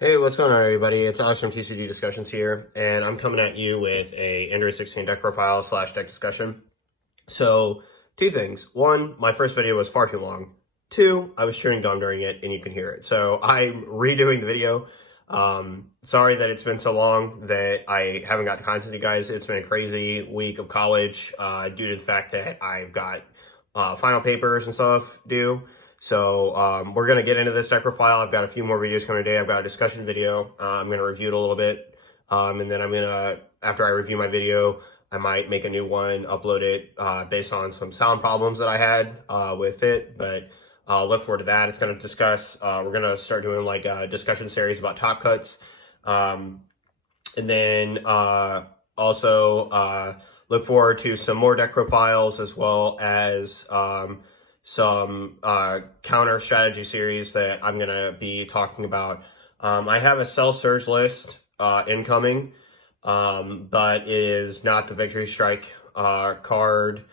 Hey, what's going on, everybody? It's Alex from TCG Discussions here, and I'm coming at you with a Android 16 deck profile / deck discussion. So, two things. One, my first video was far too long. Two, I was chewing gum during it, and you can hear it. So, I'm redoing the video. Sorry that it's been so long that I haven't got content to you guys. It's been a crazy week of college due to the fact that I've got final papers and stuff due. So we're going to get into this deck profile. I've got a few more videos coming today. I've got a discussion video. I'm going to review it a little bit. And then I'm going to, after I review my video, I might make a new one, upload it based on some sound problems that I had with it. But look forward to that. It's going to discuss, we're going to start doing like a discussion series about top cuts. And then also look forward to some more deck profiles as well as some counter strategy series that I'm going to be talking about. I have a Sell Surge list incoming, but it is not the Victory Strike card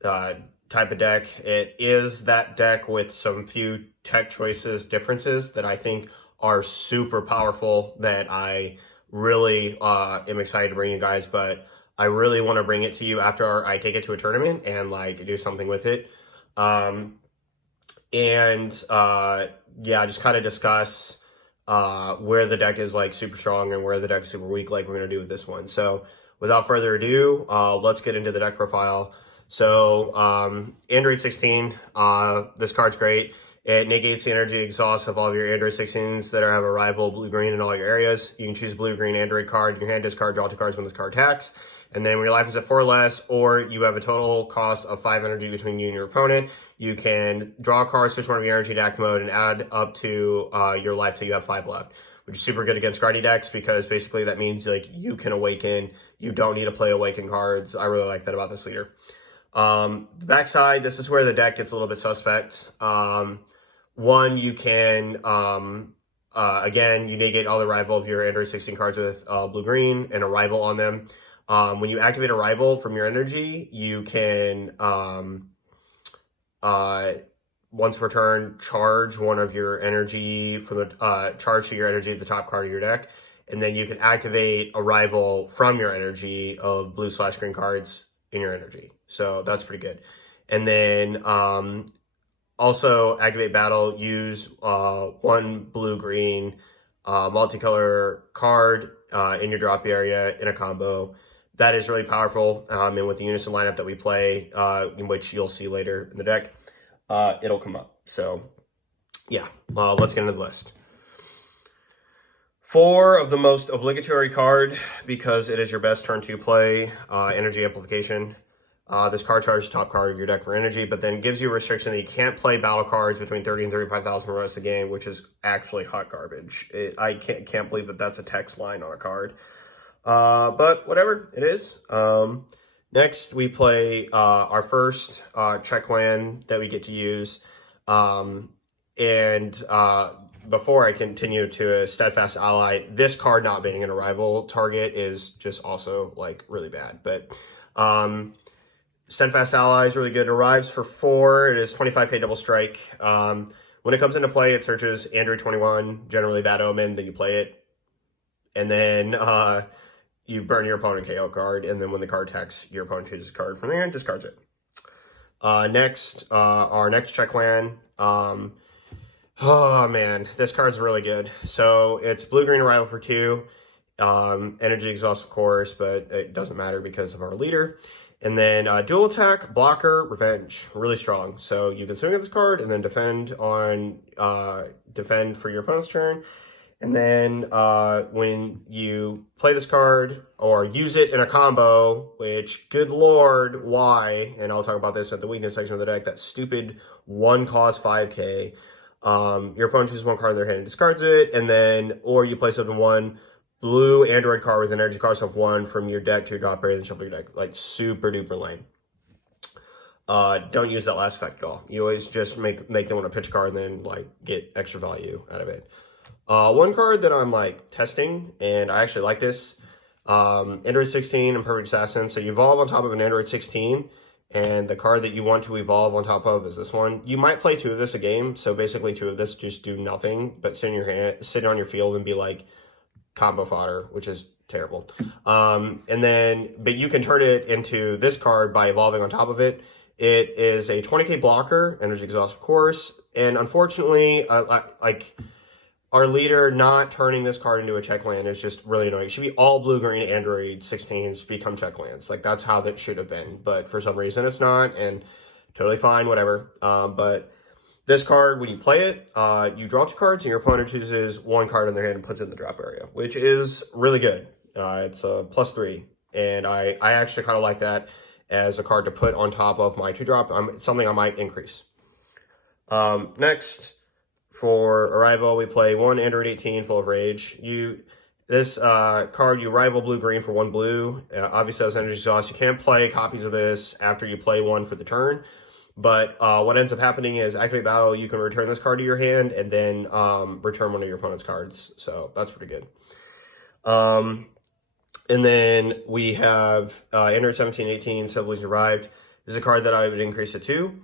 type of deck. It is that deck with some few tech choices differences that I think are super powerful that I really am excited to bring you guys, but I really want to bring it to you after I take it to a tournament and like do something with it. Yeah, just kind of discuss where the deck is like super strong and where the deck is super weak, like we're going to do with this one. So without further ado, let's get into the deck profile. So Android 16, this card's great. It negates the energy exhaust of all of your Android 16s that have a rival blue-green in all your areas. You can choose a blue-green Android card in your hand, discard, draw 2 cards when this card attacks. And then when your life is at 4 or less, or you have a total cost of 5 energy between you and your opponent, you can draw a card, switch one of your energy to active mode, and add up to your life till you have 5 left, which is super good against grindy decks because basically that means like you can awaken. You don't need to play awaken cards. I really like that about this leader. The backside, this is where the deck gets a little bit suspect. One, you can, again, you negate all the rival of your Android 16 cards with blue-green and a rival on them. When you activate a rival from your energy, you can, once per turn, charge one of your energy from the, charge to your energy at the top card of your deck. And then you can activate a rival from your energy of blue/green cards in your energy. So that's pretty good. And then, also activate battle, use one blue-green multicolor card in your drop area in a combo. That is really powerful, and with the Unison lineup that we play, in which you'll see later in the deck, it'll come up. So, yeah, let's get into the list. 4 of the most obligatory card, because it is your best turn 2 play, Energy Amplification. This card charges the top card of your deck for energy, but then gives you a restriction that you can't play battle cards between 30 and 35,000 for the rest of the game, which is actually hot garbage. I can't believe that that's a text line on a card. But whatever, it is. Next, we play our first check land that we get to use. Before I continue to a Steadfast Ally, this card not being an arrival target is just also like really bad. But Steadfast Ally is really good. It arrives for 4. It is 25k double strike. When it comes into play, it searches Android 21, generally bad omen, then you play it. And then you burn your opponent KO card, and then when the card attacks, your opponent chooses a card from there and discards it. Next, our next check land. Oh man, this card's really good. So it's blue-green arrival for 2. Energy exhaust, of course, but it doesn't matter because of our leader. And then dual attack, blocker, revenge, really strong. So you can swing at this card and then defend on defend for your opponent's turn. And then when you play this card or use it in a combo, which good lord, why? And I'll talk about this at the weakness section of the deck. That stupid 1 cost 5k. Your opponent chooses 1 card in their hand and discards it, and then or you place up in 1 blue Android card with an energy cost of 1 from your deck to your drop area and shuffle your deck. Like, super duper lame. Don't use that last effect at all. You always just make them want to pitch a card and then, like, get extra value out of it. One card that I'm, like, testing, and I actually like this. Android 16 and Perfect Assassin. So you evolve on top of an Android 16, And the card that you want to evolve on top of is this one. You might play 2 of this a game, so basically 2 of this just do nothing but sit in your hand, sit on your field and be like combo fodder, which is terrible. And then, but you can turn it into this card by evolving on top of it. It is a 20k blocker, energy exhaust, of course, and unfortunately, like our leader not turning this card into a check land is just really annoying. It should be all blue-green Android 16s become check lands. Like, that's how that should have been. But for some reason, it's not, and totally fine, whatever. But this card, when you play it, you draw 2 cards, and your opponent chooses 1 card in their hand and puts it in the drop area, which is really good. It's a +3, and I actually kind of like that as a card to put on top of my 2-drop. It's something I might increase. Next, for Arrival, we play 1 Android 18 full of rage. This card, you rival blue-green for 1 blue. Obviously, has energy exhaust. You can't play copies of this after you play 1 for the turn. But what ends up happening is, activate battle, you can return this card to your hand and then return one of your opponent's cards. So that's pretty good. And then we have Android 17, 18, Civilization Arrived. This is a card that I would increase it to.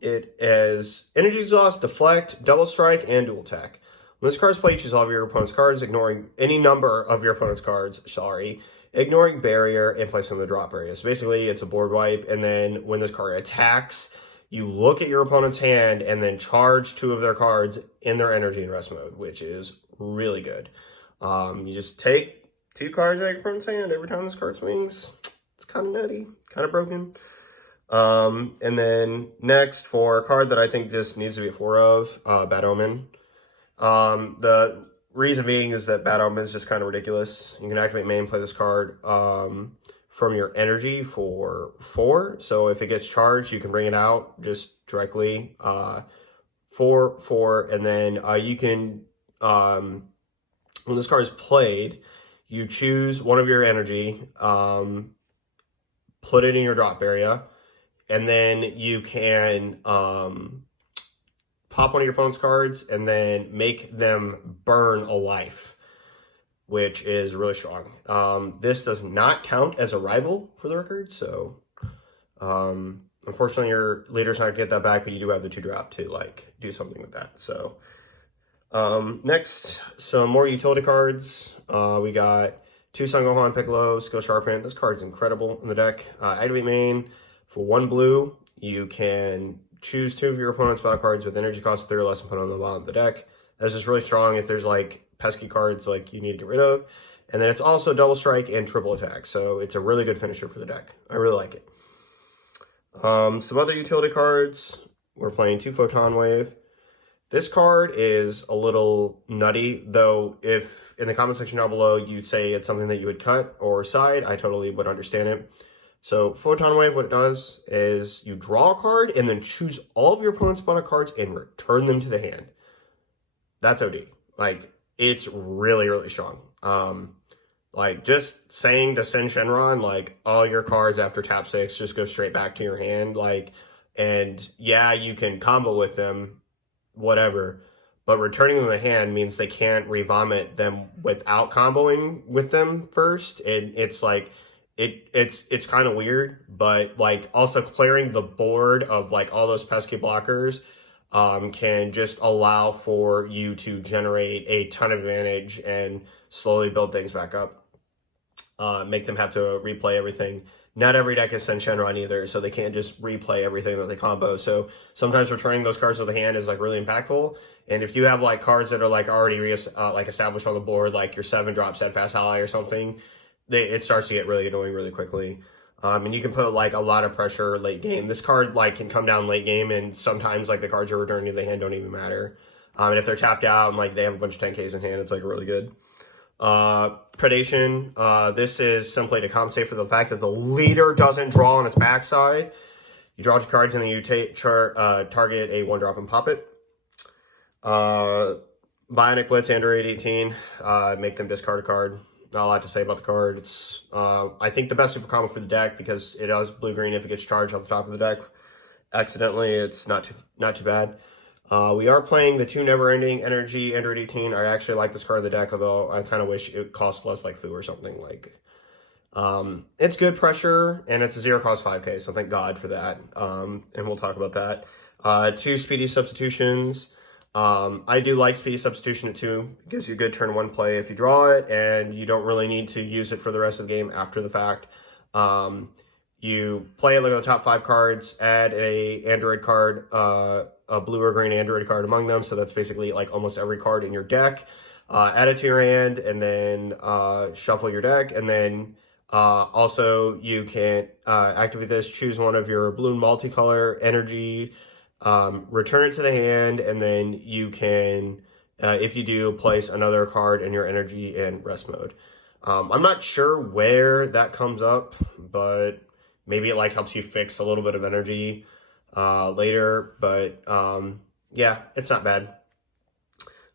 It has energy exhaust, deflect, double strike, and dual attack. When this card is played, choose all of your opponent's cards, ignoring any number of your opponent's cards, ignoring barrier, and place them in the drop area. So basically, it's a board wipe, and then when this card attacks, you look at your opponent's hand and then charge 2 of their cards in their energy and rest mode, which is really good. You just take 2 cards out of your opponent's hand every time this card swings. It's kind of nutty, kind of broken. And then next, for a card that I think just needs to be a 4 of, Bad Omen. The reason being is that Bad Omen is just kind of ridiculous. You can activate main, play this card from your energy for 4. So if it gets charged, you can bring it out just directly for 4. And then you can, when this card is played, you choose 1 of your energy, put it in your drop area, and then you can pop 1 of your opponent's cards and then make them burn a life, which is really strong. This does not count as a rival for the record, so unfortunately your leader's not going to get that back, but you do have the 2-drop to like do something with that. So next, some more utility cards. We got 2 Sun Gohan Piccolo, Skill Sharpen. This card's incredible in the deck. Activate main. For 1 blue, you can choose 2 of your opponent's battle cards with energy cost 3 or less and put on the bottom of the deck. That's just really strong if there's like pesky cards like you need to get rid of. And then it's also double strike and triple attack. So it's a really good finisher for the deck. I really like it. Some other utility cards. We're playing 2 Photon Wave. This card is a little nutty, though if in the comment section down below you say it's something that you would cut or side, I totally would understand it. So Photon Wave, what it does is you draw a card and then choose all of your opponent's bottom cards and return them to the hand. That's OD. Like, it's really, really strong. Like, just saying to Sen Shenron, like, all your cards after tap 6 just go straight back to your hand. Like, and yeah, you can combo with them, whatever. But returning them to the hand means they can't re-vomit them without comboing with them first. And it's like... It's kind of weird, but like also clearing the board of like all those pesky blockers can just allow for you to generate a ton of advantage and slowly build things back up. Make them have to replay everything. Not every deck is Sen Shenron either, so they can't just replay everything that they combo. So sometimes returning those cards to the hand is like really impactful. And if you have like cards that are like already like established on the board, like your 7-drop Steadfast Ally or something, it starts to get really annoying really quickly. And you can put like a lot of pressure late game. This card like can come down late game, and sometimes like the cards you're returning to the hand don't even matter. And if they're tapped out and like they have a bunch of 10Ks in hand, it's like really good. Predation. This is simply to compensate for the fact that the leader doesn't draw on its backside. You draw 2 cards and then you target a 1-drop and pop it. Bionic Blitz, Android 18. Make them discard a card. Not a lot to say about the card. It's I think the best super combo for the deck because it does blue-green if it gets charged off the top of the deck accidentally. It's not too bad. We are playing the 2 Never-Ending Energy Android 18. I actually like this card in the deck, although I kind of wish it cost less like Fu or something. Like It's good pressure, and it's a 0-cost 5K, so thank God for that. And we'll talk about that. 2 speedy substitutions. I do like speedy substitution at 2. It gives you a good turn 1 play if you draw it, and you don't really need to use it for the rest of the game after the fact. You play it like the top 5 cards, add a Android card, a blue or green Android card among them, so that's basically like almost every card in your deck. Add it to your hand, and then shuffle your deck, and then also you can activate this, choose one of your blue multicolor energy, return it to the hand, and then you can, if you do, place another card in your energy in rest mode. I'm not sure where that comes up, but maybe it like helps you fix a little bit of energy later, but yeah, it's not bad.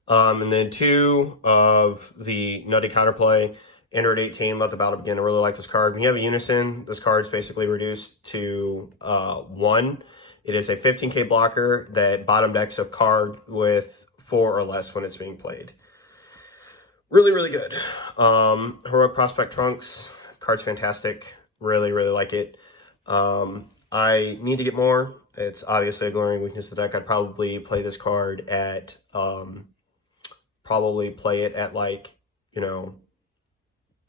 And then 2 of the Nutty Counterplay, Android 18, Let the Battle Begin. I really like this card. When you have a Unison, this card's basically reduced to 1. It is a 15k blocker that bottom decks a card with 4 or less when it's being played. Really, really good. Heroic Prospect Trunks, card's fantastic. Really, really like it. I need to get more. It's obviously a glaring weakness of the deck. I'd probably play this card at, like, you know,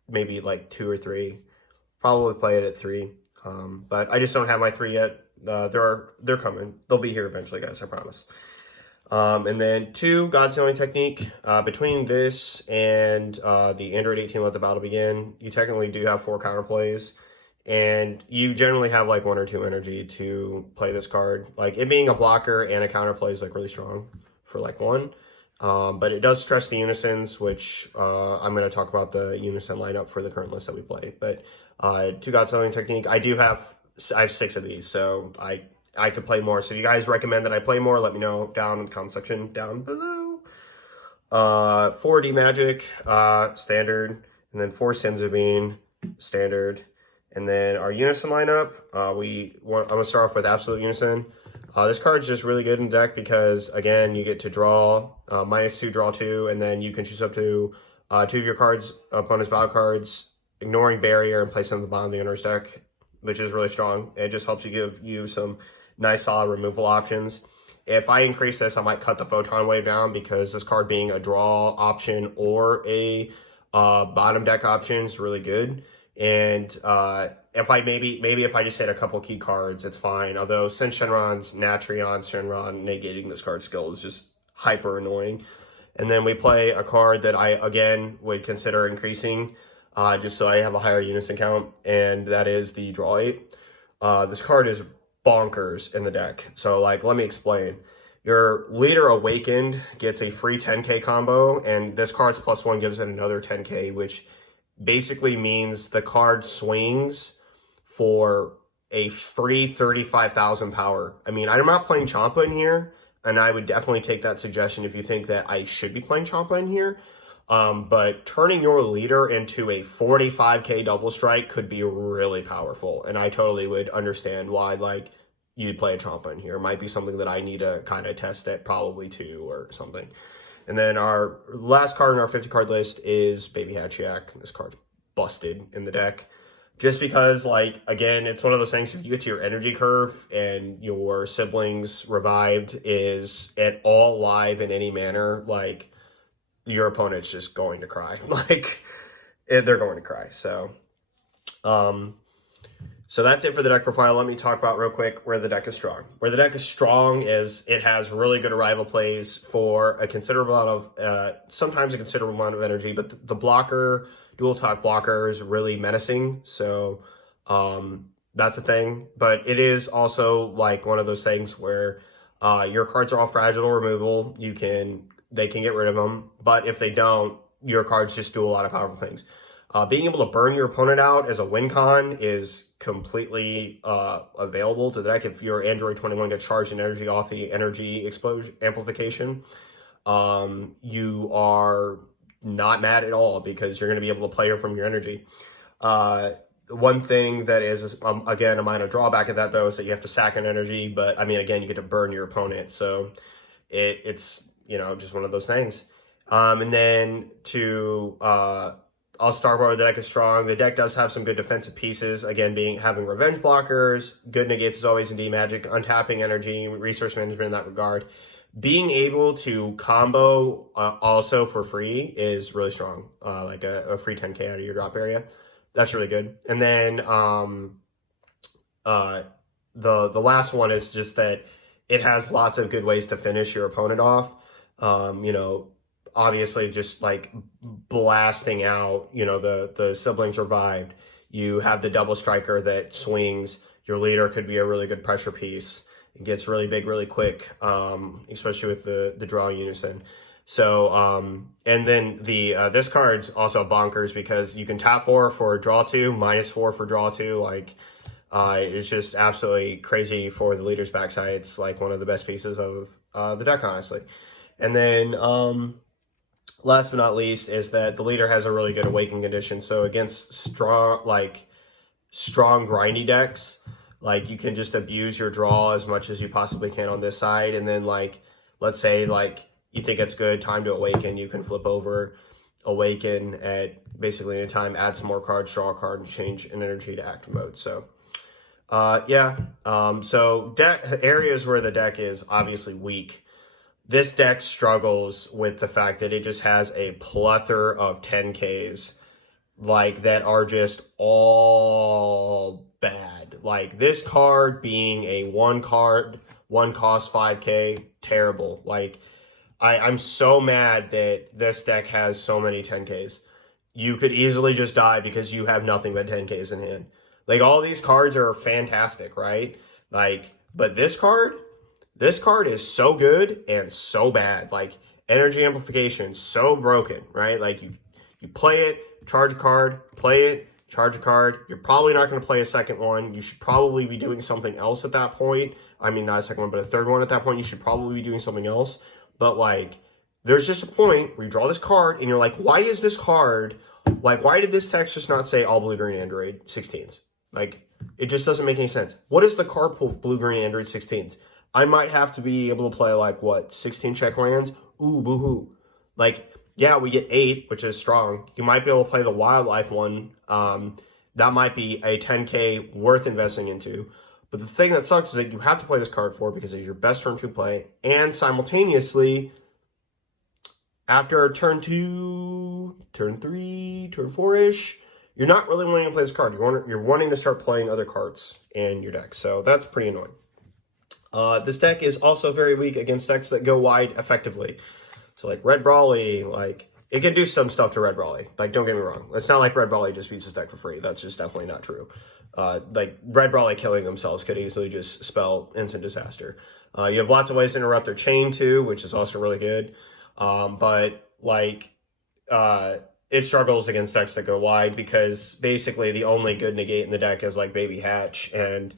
maybe like 2 or 3. Probably play it at 3. But I just don't have my 3 yet. They're coming. They'll be here eventually, guys, I promise. And then 2, God Sealing Technique. Between this and the Android 18 Let the Battle Begin, you technically do have 4 counterplays. And you generally have like 1 or 2 energy to play this card. Like it being a blocker and a counterplay is like really strong for like 1. But it does stress the Unisons, which I'm going to talk about the Unison lineup for the current list that we play. But 2 God Sealing Technique. I have 6 of these, so I could play more. So if you guys recommend that I play more, let me know down in the comment section down below. 4D Magic, standard, and then 4 Senzabine, standard. And then our Unison lineup, I'm going to start off with Absolute Unison. This card's just really good in the deck because, again, you get to draw, -2, draw 2, and then you can choose up to 2 of your cards, opponent's battle cards, ignoring barrier and place them at the bottom of the owner's deck, which is really strong. It just helps you give you some nice solid removal options. If I increase this, I might cut the Photon Wave down because this card being a draw option or a bottom deck option is really good. And if I maybe if I just hit a couple key cards, it's fine. Although since Shenron's Natrion, Shenron negating this card skill is just hyper annoying. And then we play a card that I, again, would consider increasing just so I have a higher Unison count, and that is the Draw 8. This card is bonkers in the deck. So, like, let me explain. Your Leader Awakened gets a free 10k combo, and this card's +1 gives it another 10k, which basically means the card swings for a free 35,000 power. I mean, I'm not playing Champa in here, and I would definitely take that suggestion if you think that I should be playing Champa in here. But turning your leader into a 45k double strike could be really powerful, and I totally would understand why, like, you'd play a Champa in here. It might be something that I need to kind of test at probably 2 or something. And then our last card in our 50 card list is Baby Hatchiac. This card's busted in the deck. Just because, like, again, it's one of those things, if you get to your energy curve and your siblings revived is at all live in any manner, like, your opponent's just going to cry. Like, they're going to cry. So, so that's it for the deck profile. Let me talk about real quick where the deck is strong. Where the deck is strong is it has really good arrival plays for a considerable amount of, sometimes a considerable amount of energy, but the blocker, dual talk blocker is really menacing. So that's a thing. But it is also like one of those things where your cards are all fragile removal. They can get rid of them. But if they don't, your cards just do a lot of powerful things. Being able to burn your opponent out as a win con is completely available to the deck. If your Android 21 gets charged in energy off the energy explosion amplification, you are not mad at all because you're going to be able to play her from your energy. One thing that is again, a minor drawback of that, though, is that you have to sack an energy. But, I mean, again, you get to burn your opponent. So it's, you know, just one of those things. And then to I'll start where the deck is strong. The deck does have some good defensive pieces. Again, having revenge blockers, good negates is always in D Magic, untapping energy, resource management in that regard. Being able to combo also for free is really strong. Like a free 10k out of your drop area. That's really good. And then the last one is just that it has lots of good ways to finish your opponent off. You know, obviously just like blasting out, you know, the siblings revived. You have the double striker that swings. Your leader could be a really good pressure piece. It gets really big really quick, especially with the draw Unison. So, and then this card's also bonkers because you can tap 4 for draw 2, -4 for draw 2. Like, it's just absolutely crazy for the leader's backside. It's like one of the best pieces of the deck, honestly. And then, last but not least, is that the leader has a really good awakening condition. So against strong grindy decks, like you can just abuse your draw as much as you possibly can on this side. And then like, let's say like you think it's good time to awaken, you can flip over, awaken at basically any time, add some more cards, draw a card, and change an energy to active mode. So yeah, so areas where the deck is obviously weak. This deck struggles with the fact that it just has a plethora of 10Ks like that are just all bad. Like this card being a one cost 5K, terrible. Like I'm so mad that this deck has so many 10Ks. You could easily just die because you have nothing but 10Ks in hand. Like all these cards are fantastic, right? Like, but this card is so good and so bad. Like energy amplification, so broken, right? Like you play it, charge a card, play it, charge a card. You're probably not going to play a second one. You should probably be doing something else at that point. I mean, not a second one, but a third one at that point. You should probably be doing something else. But like, there's just a point where you draw this card and you're like, why is this card, like, why did this text just not say all blue-green Android 16s? Like, it just doesn't make any sense. What is the card pool of blue-green Android 16s? I might have to be able to play like, what, 16 check lands? Ooh, boo-hoo. Like, yeah, we get 8, which is strong. You might be able to play the wildlife one. That might be a 10K worth investing into. But the thing that sucks is that you have to play this card for because it's your best turn 2 play. And simultaneously, after turn 2, turn 3, turn 4-ish, you're not really wanting to play this card. You're wanting to start playing other cards in your deck. So that's pretty annoying. This deck is also very weak against decks that go wide effectively. So like Red Brawly, like it can do some stuff to Red Brawly. Like don't get me wrong, it's not like Red Brawly just beats this deck for free. That's just definitely not true. Like Red Brawly killing themselves could easily just spell instant disaster. You have lots of ways to interrupt their chain too, which is also really good. But like it struggles against decks that go wide because basically the only good negate in the deck is like Baby Hatch. And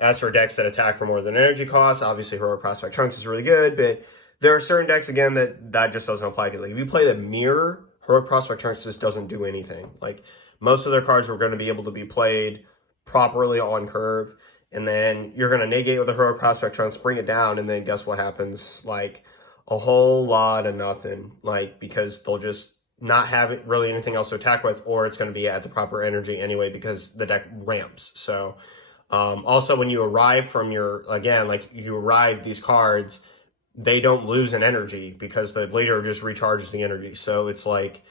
as for decks that attack for more than energy costs, obviously Heroic Prospect Trunks is really good, but there are certain decks, again, that just doesn't apply to. Like, if you play the Mirror, Heroic Prospect Trunks just doesn't do anything. Like, most of their cards are going to be able to be played properly on curve, and then you're going to negate with a Heroic Prospect Trunks, bring it down, and then guess what happens? Like, a whole lot of nothing. Like, because they'll just not have really anything else to attack with, or it's going to be at the proper energy anyway because the deck ramps. So, also, when you arrive from you arrive these cards, they don't lose an energy because the leader just recharges the energy. So it's like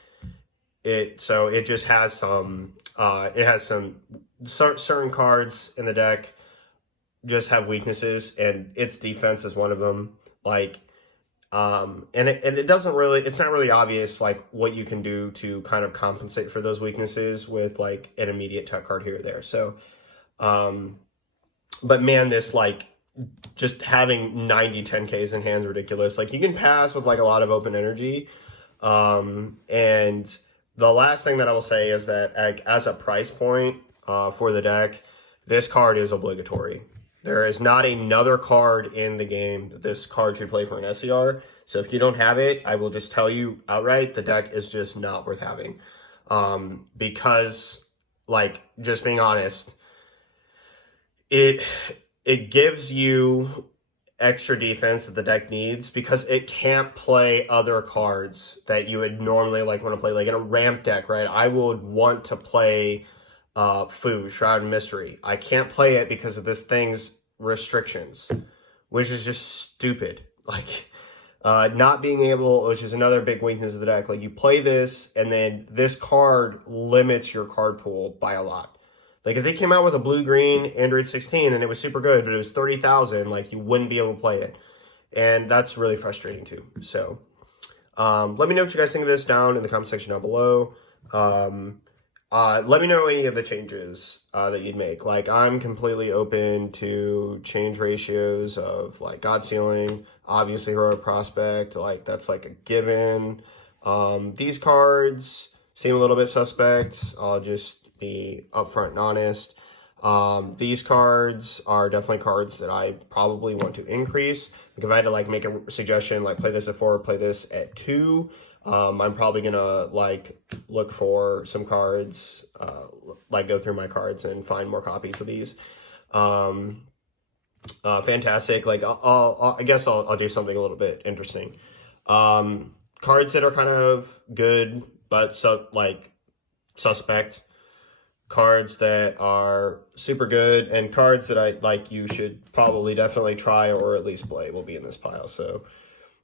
it just has some certain cards in the deck just have weaknesses, and its defense is one of them. Like and it's not really obvious like what you can do to kind of compensate for those weaknesses with like an immediate tech card here or there. So but man, this like just having 90 10Ks in hand is ridiculous. Like you can pass with like a lot of open energy. And the last thing that I will say is that as a price point for the deck, this card is obligatory. There is not another card in the game that this card should play for an SCR. So if you don't have it, I will just tell you outright, the deck is just not worth having. Because like, just being honest, it gives you extra defense that the deck needs because it can't play other cards that you would normally like want to play. Like in a ramp deck, right? I would want to play Fu, Shroud and Mystery. I can't play it because of this thing's restrictions, which is just stupid. Like not being able, which is another big weakness of the deck. Like you play this and then this card limits your card pool by a lot. Like, if they came out with a blue-green Android 16 and it was super good, but it was 30,000, like, you wouldn't be able to play it. And that's really frustrating, too. So, let me know what you guys think of this down in the comment section down below. Let me know any of the changes that you'd make. Like, I'm completely open to change ratios of, like, God Sealing, obviously Heroic Prospect. Like, that's, like, a given. These cards seem a little bit suspect. I'll just be upfront and honest. These cards are definitely cards that I probably want to increase. Like if I had to like make a suggestion, like play this at 4, play this at 2, I'm probably gonna like look for some cards, like go through my cards and find more copies of these. Fantastic. Like I guess I'll do something a little bit interesting. Cards that are kind of good but suspect. Cards that are super good, and cards that I like you should probably definitely try or at least play will be in this pile. So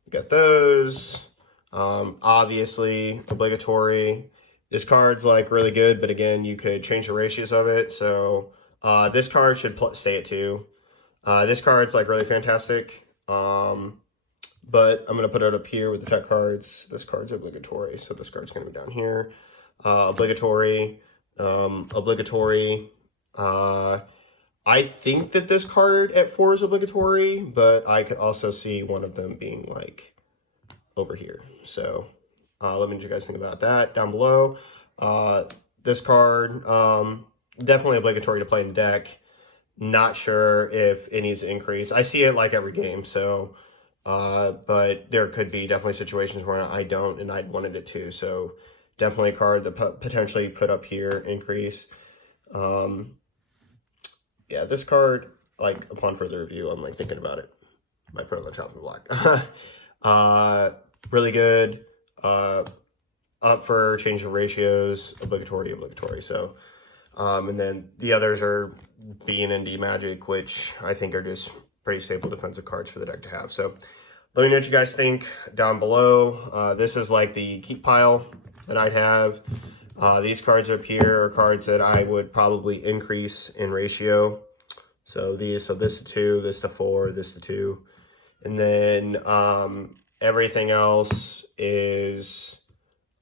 we got those. Obviously obligatory. This card's like really good, but again, you could change the ratios of it. So this card should stay at 2. This card's like really fantastic. But I'm gonna put it up here with the tech cards. This card's obligatory, so this card's gonna be down here. Obligatory. I think that this card at 4 is obligatory, but I could also see one of them being like over here. So let me know what you guys think about that down below. This card, definitely obligatory to play in the deck. Not sure if it needs to increase. I see it like every game, so but there could be definitely situations where I don't and I'd wanted it to. So definitely a card that potentially put up here, increase. Yeah, this card, like, upon further review, I'm, like, thinking about it. My pro looks out for black. Really good. Up for change of ratios, obligatory. So, and then the others are B and D Magic, which I think are just pretty stable defensive cards for the deck to have. So, let me know what you guys think down below. This is, like, the keep pile that I'd have. These cards up here are cards that I would probably increase in ratio. So this to 2, this to 4, this to 2. And then everything else is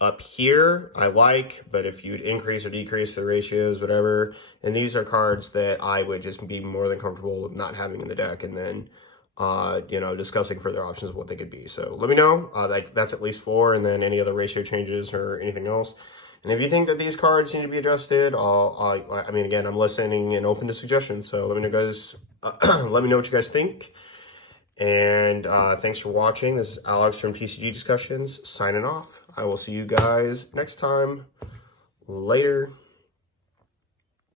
up here I like, but if you'd increase or decrease the ratios, whatever. And these are cards that I would just be more than comfortable with not having in the deck, and then you know, discussing further options of what they could be. So let me know. That's at least 4, and then any other ratio changes or anything else. And if you think that these cards need to be adjusted, I mean, again, I'm listening and open to suggestions. So let me know, guys. Let me know what you guys think. And thanks for watching. This is Alex from TCG Discussions signing off. I will see you guys next time. Later.